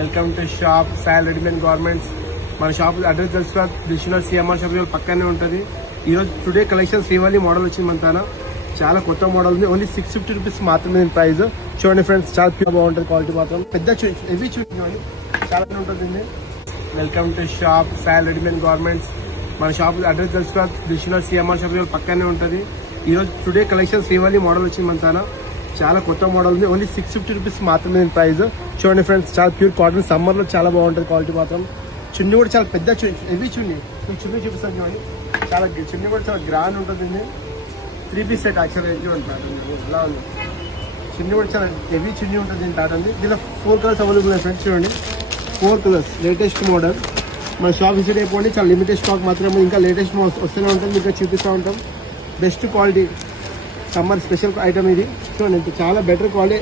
Welcome to shop Sai readymade garments. మన shop address తెలుసు, దిశలో సిఎంఆర్ షాప్ పక్కనే ఉంటుంది. ఈరోజు టుడే కలెక్షన్ శ్రీవల్లి మోడల్ వచ్చింది మన తాన. చాలా కొత్త మోడల్ ఉంది. ఓన్లీ 650 రూపీస్ మాత్రమే ప్రైస్. చూడండి ఫ్రెండ్స్, చాలా ప్యూర్ బాగుంటుంది. క్వాలిటీ మాత్రం పెద్ద హెవీ చూడండి, చాలా ఉంటుంది. Welcome to shop Sai readymade garments. మన షాప్ అడ్రస్ తెలుసు, దిశలో సిఎంఆర్ షాప్ పక్కనే ఉంటుంది. ఈరోజు టుడే కలెక్షన్ శ్రీవల్లి మోడల్ వచ్చింది మన తాన. చాలా కొత్త మోడల్ ఉంది. ఓన్లీ 650 రూపీస్ మాత్రమే ప్రైస్. చూడండి ఫ్రెండ్స్, చాలా ప్యూర్ కాటన్. సమ్మర్లో చాలా బాగుంటుంది. క్వాలిటీ మాత్రం చున్నీ కూడా చాలా పెద్ద హెవీ చున్నీ. మీకు చున్నీ చూపిస్తాను చూడండి. చాలా చున్నీ కూడా చాలా గ్రాండ్ ఉంటుంది. 3 పీస్ సెట్ యాక్చువల్గా చూడండి. ఎలా ఉంది చున్నీ కూడా చాలా హెవీ చున్నీ ఉంటుంది. టాటన్ది. దీనిలో 4 కలర్స్ అవైలబుల్ ఉన్నాయి ఫ్రెండ్స్. చూడండి 4 కలర్స్. Latest model. మన షాప్ విజిట్ అయిపోండి. చాలా లిమిటెడ్ స్టాక్ మాత్రమే. ఇంకా లేటెస్ట్ వస్తూనే ఉంటుంది. మీకు చూపిస్తూ ఉంటాం. Best quality summer special item ఇది. చూడండి, చాలా బెటర్ క్వాలిటీ.